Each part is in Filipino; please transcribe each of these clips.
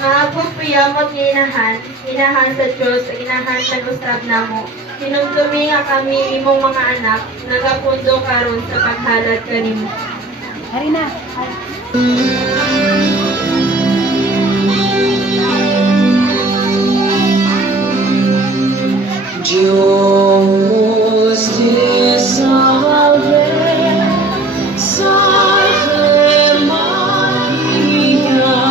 Maagpong piyamot nga inahan sa Diyos, inahan sa usab namo. Sinumdumi nga kami imong mga anak, nagapundo karon sa paghalad kanimo. Hari na. Dios te salve, salve Maria, llena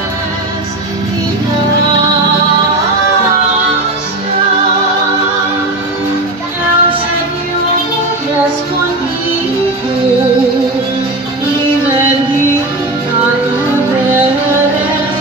eres de gracia, el Señor es contigo, y bendita tú eres.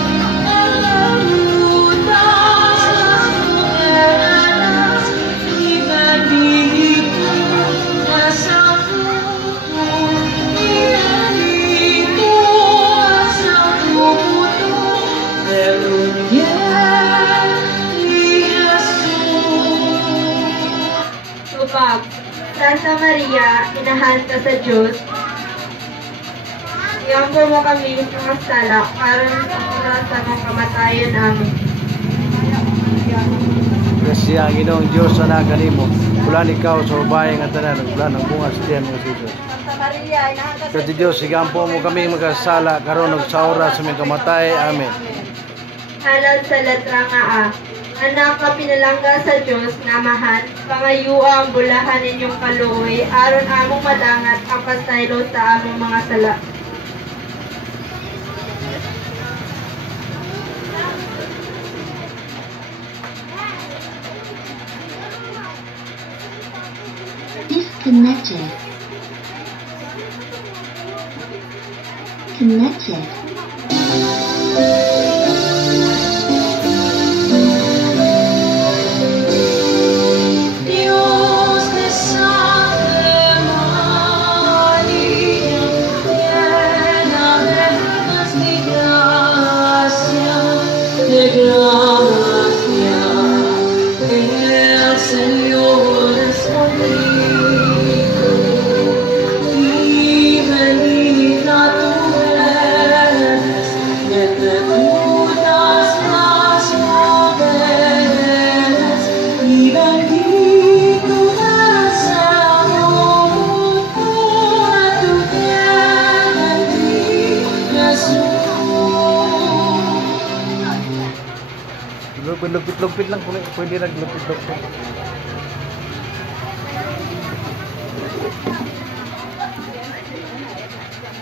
Tupag, Santa Maria, inahan ka sa Diyos, iampo mo kami sa mga sala, karon sa oras sa mga kamatayan namin. Kasi ang Ginoong Diyos na kanimo, bulan ikaw sa babae nga tanan, bulan ang bunga sa tiyan mga Jesus. Santa Maria, inahan ka sa Kasi Diyos, igampo mo kami magkasala, karon ug sa oras sa aming kamatay. Amen. Halad sa letra nga A. Anak ka pinalangga sa Diyos nga amahan, pangayua ang bulahan ninyong kaluoy, aron among madangat ang pasaylo sa among mga sala. Disconnected. Connected. Dios te salve María, llena eres de gracia, el Señor es contigo, y bendita tú eres entre todas las mujeres, y bendito es el fruto de tu vientre, Jesús. Lupit-lupit lang, pwede naglupit-lupit.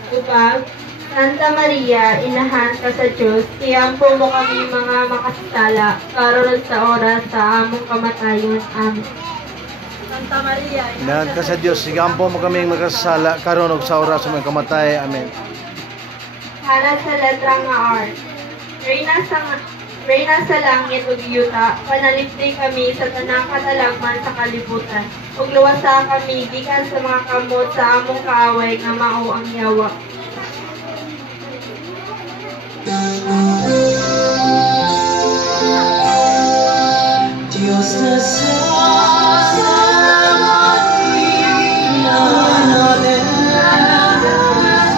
Tupag, Santa Maria, inahan ka sa Diyos, iampo mo kami mga makasala, karon sa oras sa among kamatayon. Amen. Santa Maria, Inahan ka sa Diyos, igampo mo kami magkasala, karon ug sa oras sa aming kamatay. Amen. Halad sa letra nga R. Reyna sa langit ug yuta, panalipdi kami sa tanang katalagman sa kalibutan. Ug luwasa kami gikan sa mga kamot sa among kaaway nga mao ang yawa. Dios te salve María, llena eres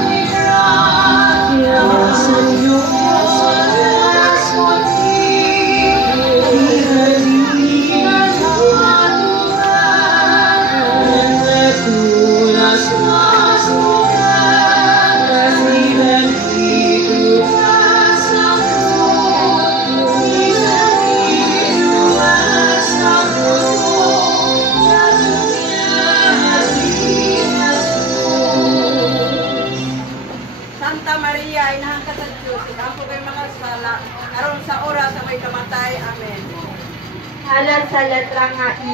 de gracia, el Señor es contigo, y bendita tú eres entre todas las mujeres, y bendito es el fruto, y bendito es el fruto de tu vientre, Jesús. Santa Maria, inahan ka sa Diyos, igampo kayo mga sala, karon sa oras sa may kamatay. Amen. Halad sa letra nga I.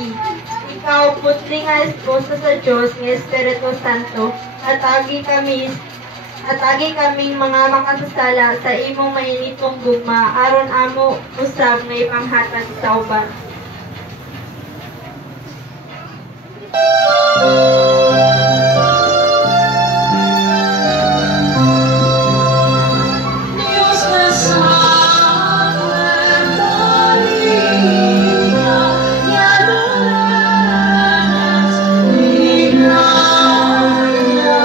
Ikaw, putli nga esposa sa Diyos, nga Espiritu Santo, atagi kaming mga makasasala sa imong mainitong gugma, aron amo usab nga ipanghatag sa uban. Dios te salve María, llena eres de gracia,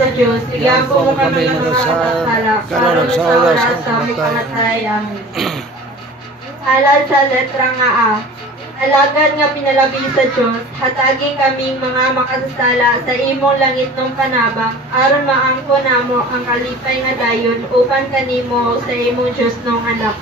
sa Diyos, bigyan po mo kami ng mga kasala, karon sa oras sa aming kamatay. Amen. Halal sa letra nga A. Alagad nga pinalabi sa Diyos, hatagi kaming mga makasasala sa imong langit ng panabang, aron maangko namo ang kalipay nga dayon, upan kanimo sa imong Diyos nong anak.